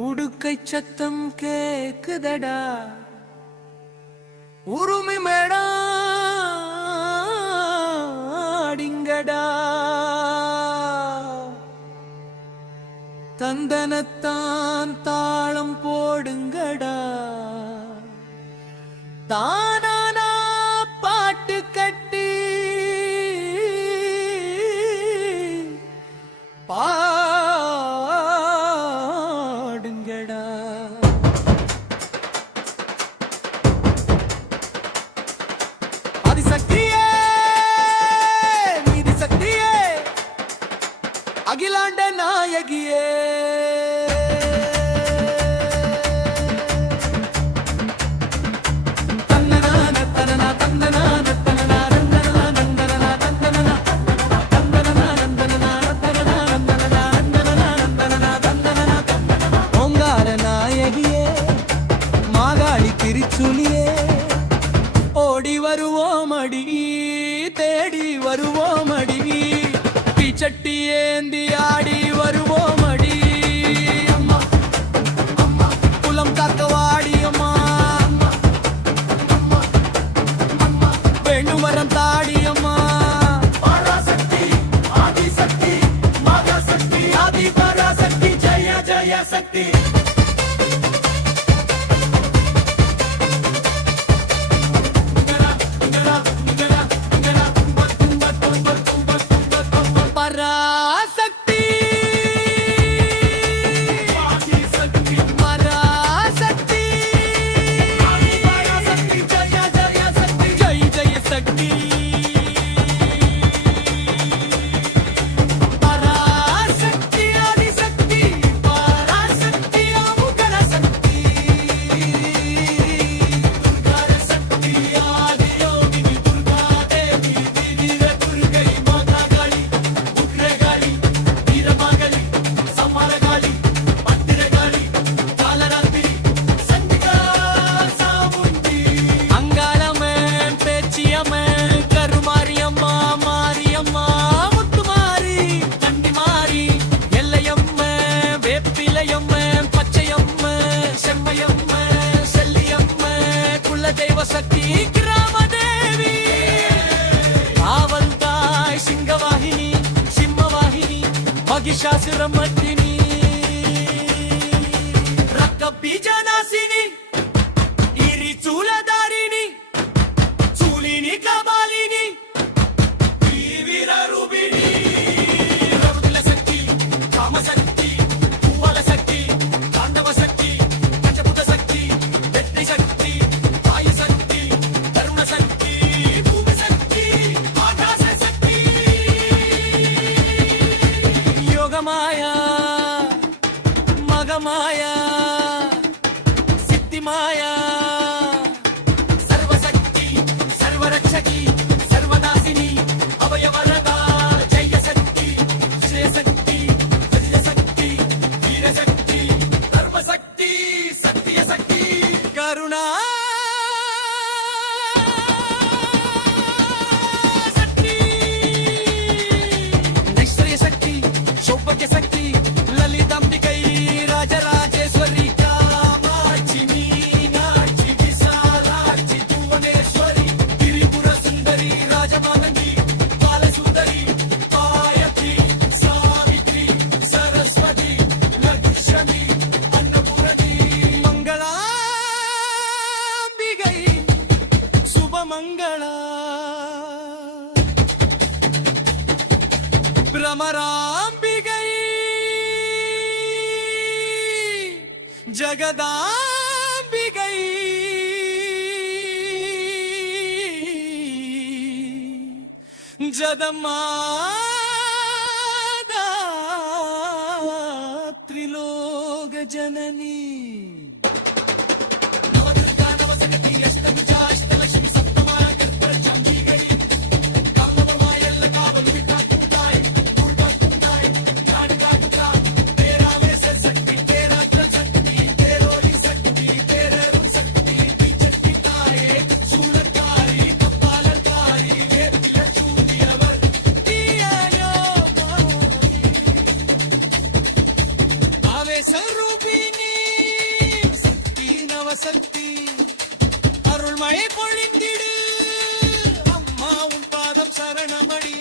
உடுக்கை சத்தம் கேக்குதடா உருமி மேடாடிங்கடா தந்தனத்தான் தாளம் போடுங்கடா தானானா பாட்டு கட்டி பாடுங்கடா ஆதிசக்தியே நீதி சக்தியே அகிலாண்ட நாயகியே ஓடி வருவோம் அடி தேடி வருவோம் அடி பிச்சட்டி ஏந்தி ஆடி வருவோம் அடி அம்மா அம்மா குலம் காக்க வாடி அம்மா அம்மா அம்மா வேண்டும் வரம் தாடி அம்மா பராசக்தி ஆதிசக்தி மகாசக்தி ஆதி பராசக்தி ஜெய ஜெய சக்தி சக்தி கிராமதேவி காவல்தாய் சிங்கவாகினி சிம்மவாகினி மகிஷாசுரமர்த்தினி ரக்க பீஜநாசினி இரி சூலதாரிணி சூலினி கபாலினி வீர ரூபிணி ரவுல சக்தி காமசக்தி பூவல சக்தி தாண்டவ சக்தி பஞ்சபுத சக்தி வெற்றி சக்தி மாயா மகமாயா சித்தி மாயா சர்வசக்தி சர்வரட்சகி சர்வநாசினி அபயவரதா ஜெய சக்தி ஸ்ரீசக்தி விஜயசக்தி வீரசக்தி சர்வசக்தி சத்திய சக்தி கருணா சௌபக்ய சக்தி லலிதாம்பிகை ராஜராஜேஸ்வரி காமாட்சி மீனாட்சி விசாலாட்சி புவனேஸ்வரி திரிபுர சுந்தரி ராஜமாதங்கி பாலசுந்தரி காயத்ரி சாவித்ரி சரஸ்வதி லக்ஷ்மி அன்னபூரணி மங்களாம்பிகை சுபமங்களா பிரமராம்பிகை ஜகதாம்பிகை ஜதமாதா த்ரிலோக ஜனனி Sarupini சிவசக்தி அருள்மழை பொழிந்திடு அம்மா உன் பாதம் சரணமடி